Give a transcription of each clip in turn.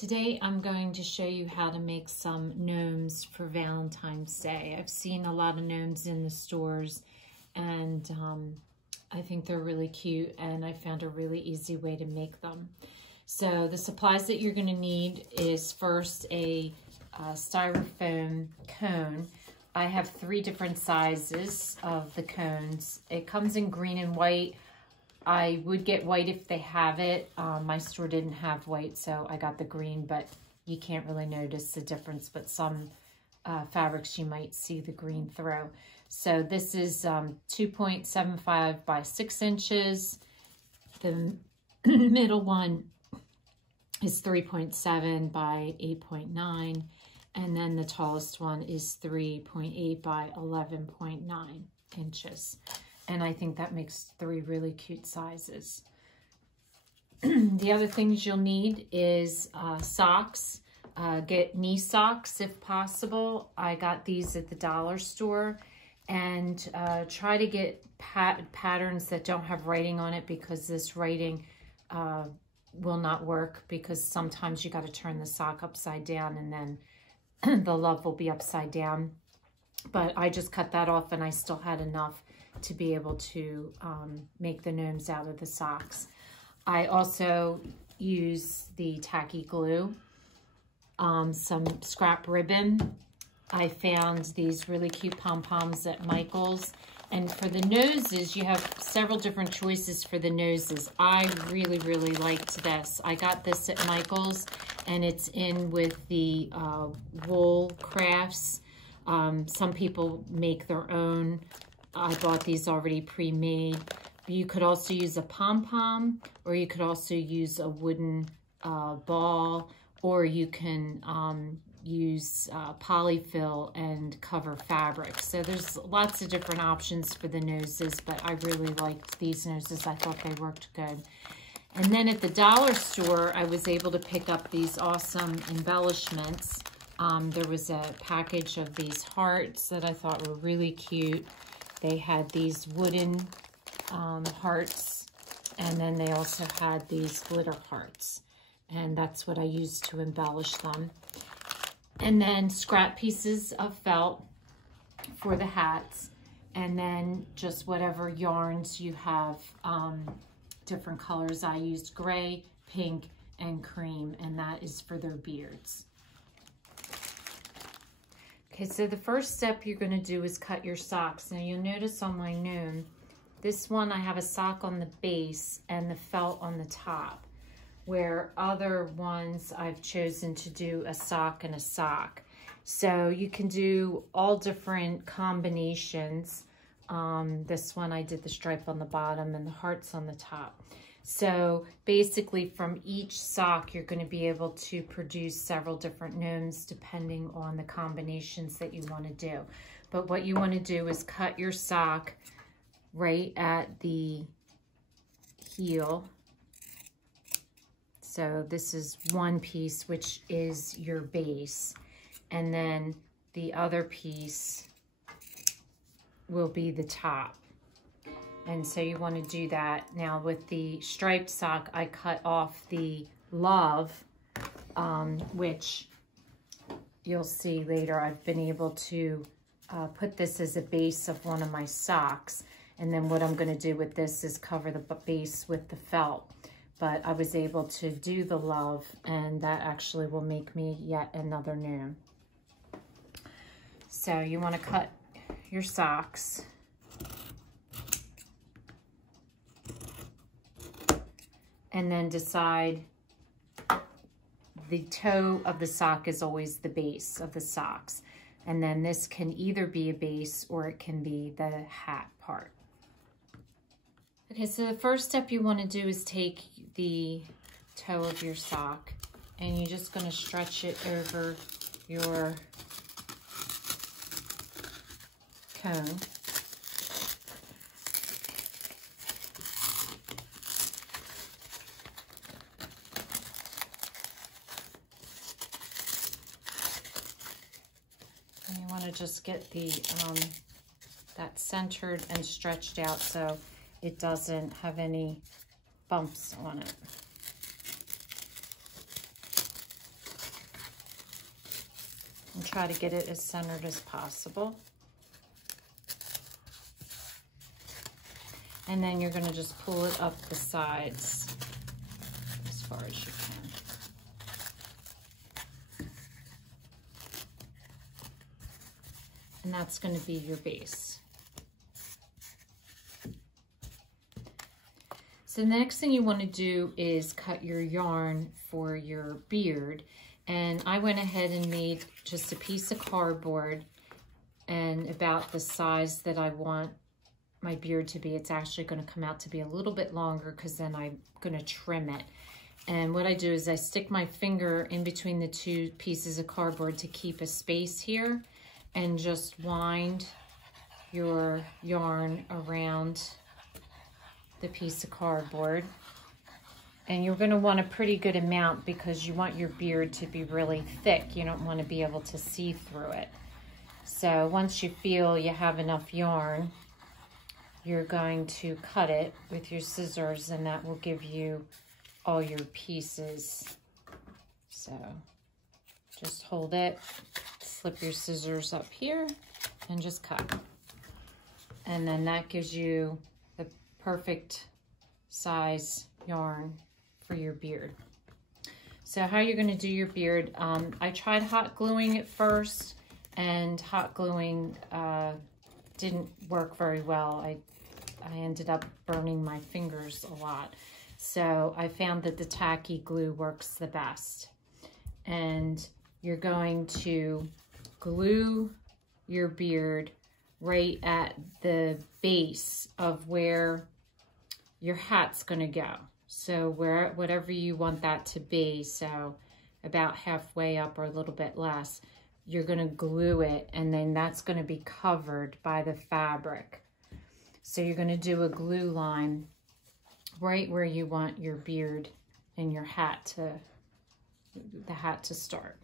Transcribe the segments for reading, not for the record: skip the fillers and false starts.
Today I'm going to show you how to make some gnomes for Valentine's Day. I've seen a lot of gnomes in the stores and I think they're really cute, and I found a really easy way to make them. So the supplies that you're going to need is first a styrofoam cone. I have 3 different sizes of the cones. It comes in green and white. I would get white if they have it. My store didn't have white, so I got the green, but you can't really notice the difference. But some fabrics you might see the green through. So this is 2.75 by 6 inches. The middle one is 3.7 by 8.9. And then the tallest one is 3.8 by 11.9 inches. And I think that makes 3 really cute sizes. The other things you'll need is socks. Get knee socks if possible. I got these at the dollar store. And try to get patterns that don't have writing on it, because this writing will not work, because sometimes you got to turn the sock upside down and then the love will be upside down. But I just cut that off, and I still had enough to be able to make the gnomes out of the socks. I also use the tacky glue, some scrap ribbon. I found these really cute pom-poms at Michael's. And for the noses, you have several different choices for the noses. I really, really liked this. I got this at Michael's, and it's in with the wool crafts. Some people make their own. I bought these already pre-made. You could also use a pom-pom, or you could also use a wooden ball, or you can use polyfill and cover fabric. So there's lots of different options for the noses, but I really liked these noses. I thought they worked good. And then at the dollar store, I was able to pick up these awesome embellishments. There was a package of these hearts that I thought were really cute. They had these wooden hearts, and then they also had these glitter hearts. And that's what I used to embellish them. And then scrap pieces of felt for the hats. And then just whatever yarns you have, different colors. I used gray, pink, and cream, and that is for their beards. Okay, so the first step you're going to do is cut your socks. Now you'll notice on my gnome, this one I have a sock on the base and the felt on the top, where other ones I've chosen to do a sock and a sock. So you can do all different combinations. This one I did the stripe on the bottom and the hearts on the top. So basically from each sock you're going to be able to produce several different gnomes depending on the combinations that you want to do. But what you want to do is cut your sock right at the heel. So this is one piece, which is your base. And then the other piece will be the top. And so you want to do that. Now with the striped sock, I cut off the love, which you'll see later. I've been able to put this as a base of one of my socks. And then what I'm going to do with this is cover the base with the felt. But I was able to do the love, and that actually will make me yet another gnome. So you want to cut your socks. And then decide the toe of the sock is always the base of the socks. And then this can either be a base or it can be the hat part. Okay, so the first step you want to do is take the toe of your sock, and you're just going to stretch it over your cone. And you want to just get the that centered and stretched out so it doesn't have any bumps on it. and try to get it as centered as possible. And then you're going to just pull it up the sides as far as you can. And that's going to be your base. So the next thing you want to do is cut your yarn for your beard. And I went ahead and made just a piece of cardboard and about the size that I want my beard to be. It's actually going to come out to be a little bit longer because then I'm going to trim it. And what I do is I stick my finger in between the two pieces of cardboard to keep a space here and just wind your yarn around the piece of cardboard. And you're going to want a pretty good amount because you want your beard to be really thick. You don't want to be able to see through it. So once you feel you have enough yarn, you're going to cut it with your scissors, and that will give you all your pieces. So just hold it, slip your scissors up here, and just cut. And then that gives you the perfect size yarn for your beard. So how you're going to do your beard, I tried hot gluing it first, and hot gluing didn't work very well. I ended up burning my fingers a lot. So I found that the tacky glue works the best. And you're going to glue your beard right at the base of where your hat's going to go. So whatever you want that to be, so about halfway up or a little bit less, you're going to glue it, and then that's going to be covered by the fabric. So you're going to do a glue line right where you want your beard and your hat to start.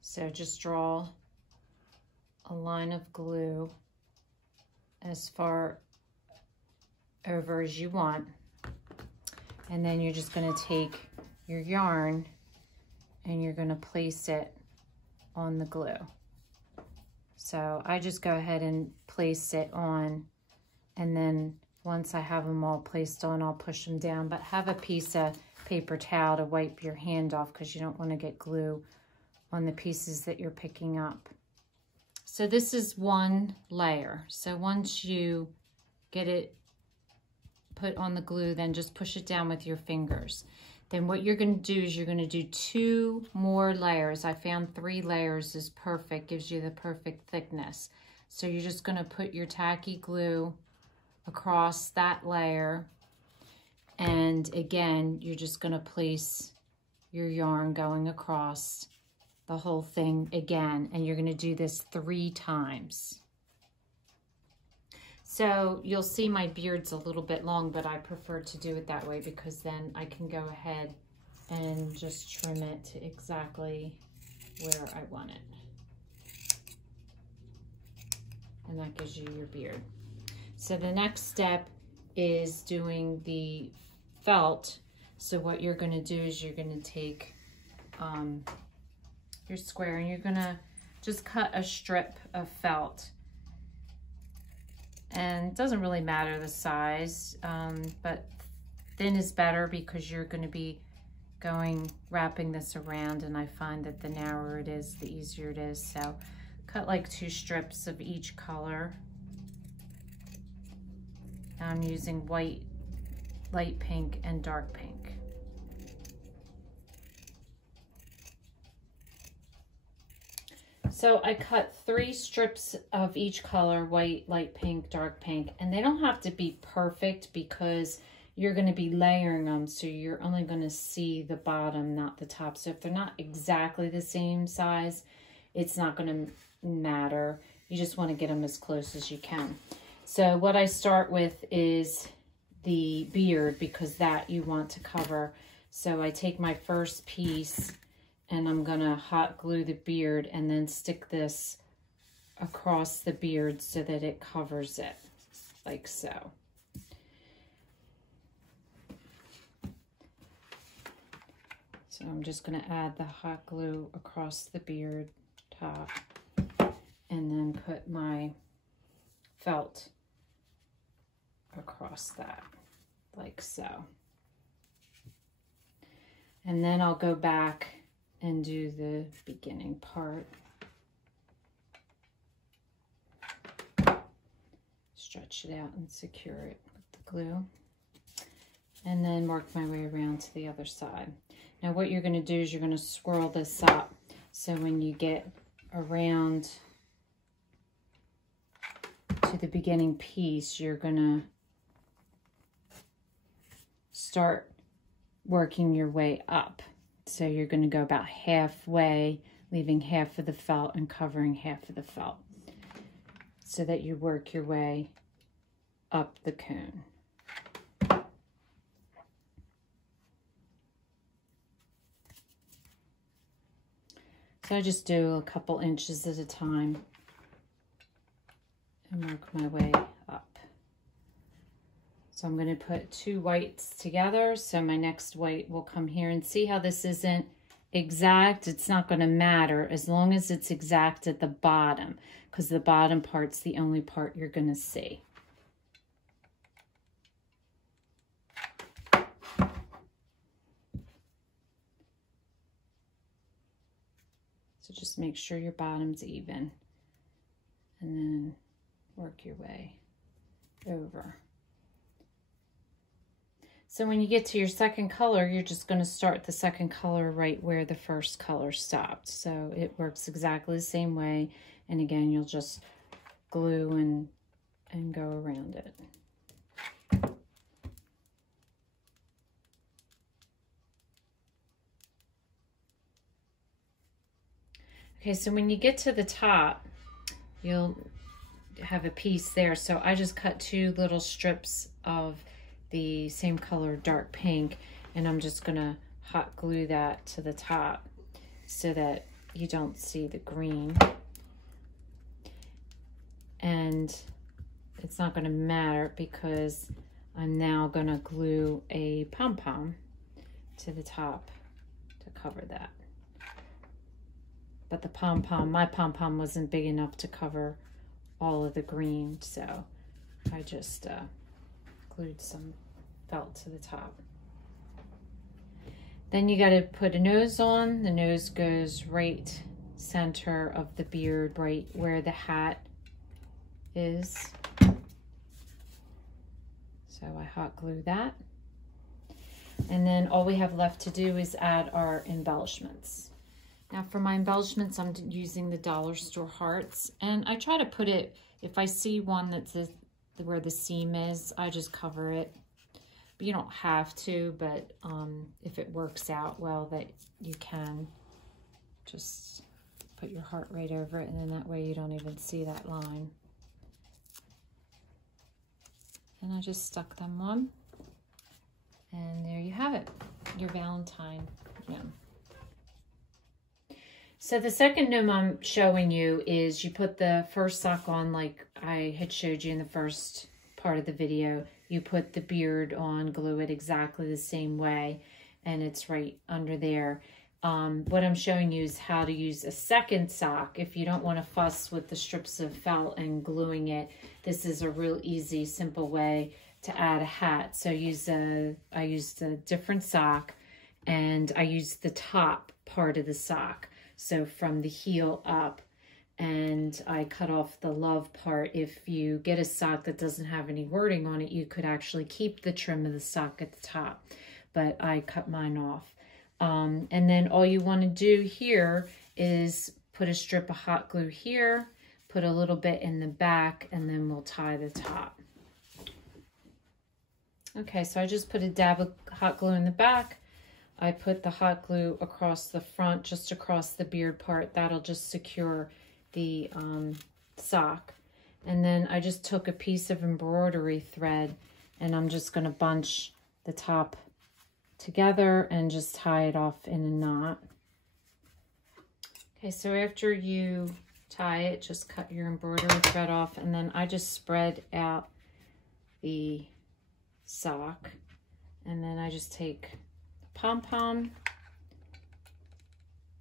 So just draw a line of glue as far over as you want. And then you're just going to take your yarn and you're going to place it on the glue. So I just go ahead and place it on, and then once I have them all placed on, I'll push them down. But have a piece of paper towel to wipe your hand off because you don't want to get glue on the pieces that you're picking up. So this is one layer. So once you get it put on the glue, then just push it down with your fingers. Then what you're going to do is you're going to do 2 more layers. I found 3 layers is perfect, gives you the perfect thickness. So you're just going to put your tacky glue across that layer. And again, you're just going to place your yarn going across the whole thing again. And you're going to do this 3 times. So you'll see my beard's a little bit long, but I prefer to do it that way because then I can go ahead and just trim it to exactly where I want it. And that gives you your beard. So the next step is doing the felt. So what you're going to do is you're going to take your square and you're going to just cut a strip of felt. And it doesn't really matter the size, but thin is better because you're going to be wrapping this around, and I find that the narrower it is, the easier it is. So cut like 2 strips of each color. Now I'm using white, light pink, and dark pink. So I cut 3 strips of each color, white, light pink, dark pink, and they don't have to be perfect because you're going to be layering them, so you're only going to see the bottom, not the top. So if they're not exactly the same size, it's not going to matter. You just want to get them as close as you can. So what I start with is the beard because that you want to cover. So I take my first piece and I'm gonna hot glue the beard and then stick this across the beard so that it covers it, like so. So I'm just going to add the hot glue across the beard top and then put my felt across that, like so. And then I'll go back and do the beginning part. Stretch it out and secure it with the glue. And then work my way around to the other side. Now what you're going to do is you're going to swirl this up. So when you get around to the beginning piece, you're going to start working your way up. So you're going to go about halfway, leaving half of the felt and covering half of the felt, so that you work your way up the cone. So I just do a couple inches at a time and work my way up. So I'm going to put two whites together. So my next white will come here, and see how this isn't exact. It's not going to matter as long as it's exact at the bottom, because the bottom part's the only part you're going to see. So just make sure your bottom's even, and then work your way over. So when you get to your second color, you're just going to start the second color right where the first color stopped. So it works exactly the same way. And again, you'll just glue and go around it. Okay, so when you get to the top, you'll have a piece there. So I just cut two little strips of the same color dark pink, and I'm just gonna hot glue that to the top so that you don't see the green. And it's not gonna matter because I'm now gonna glue a pom-pom to the top to cover that. But the pom-pom, my pom-pom wasn't big enough to cover all of the green, so I just glued some felt to the top. Then you got to put a nose on. The nose goes right center of the beard, right where the hat is. So I hot glue that. And then all we have left to do is add our embellishments. Now for my embellishments, I'm using the dollar store hearts, and I try to put it, if I see one that's where the seam is, I just cover it. But you don't have to, but if it works out well, that you can just put your heart right over it, and then that way you don't even see that line. And I just stuck them on, and there you have it, your Valentine gnome. So the second gnome I'm showing you is you put the first sock on like I had showed you in the first part of the video. You put the beard on, glue it exactly the same way, and it's right under there. What I'm showing you is how to use a second sock if you don't want to fuss with the strips of felt and gluing it. This is a real easy, simple way to add a hat. So I used a different sock, and I used the top part of the sock. So from the heel up, and I cut off the love part. If you get a sock that doesn't have any wording on it, you could actually keep the trim of the sock at the top, but I cut mine off. And then all you want to do here is put a strip of hot glue here, put a little bit in the back, and then we'll tie the top. Okay, so I just put a dab of hot glue in the back. I put the hot glue across the front, just across the beard part. That'll just secure the sock. And then I just took a piece of embroidery thread, and I'm just going to bunch the top together and just tie it off in a knot. Okay, so after you tie it, just cut your embroidery thread off, and then I just spread out the sock, and then I just take pom-pom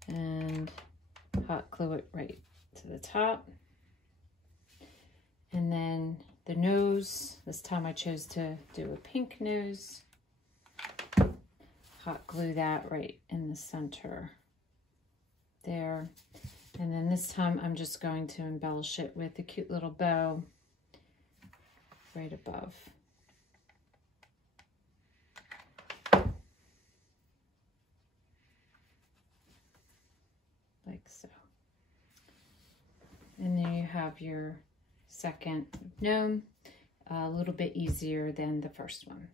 and hot glue it right to the top. And then the nose, this time I chose to do a pink nose. Hot glue that right in the center there. And then this time I'm just going to embellish it with a cute little bow right above. Like so. And then you have your second gnome, a little bit easier than the first one.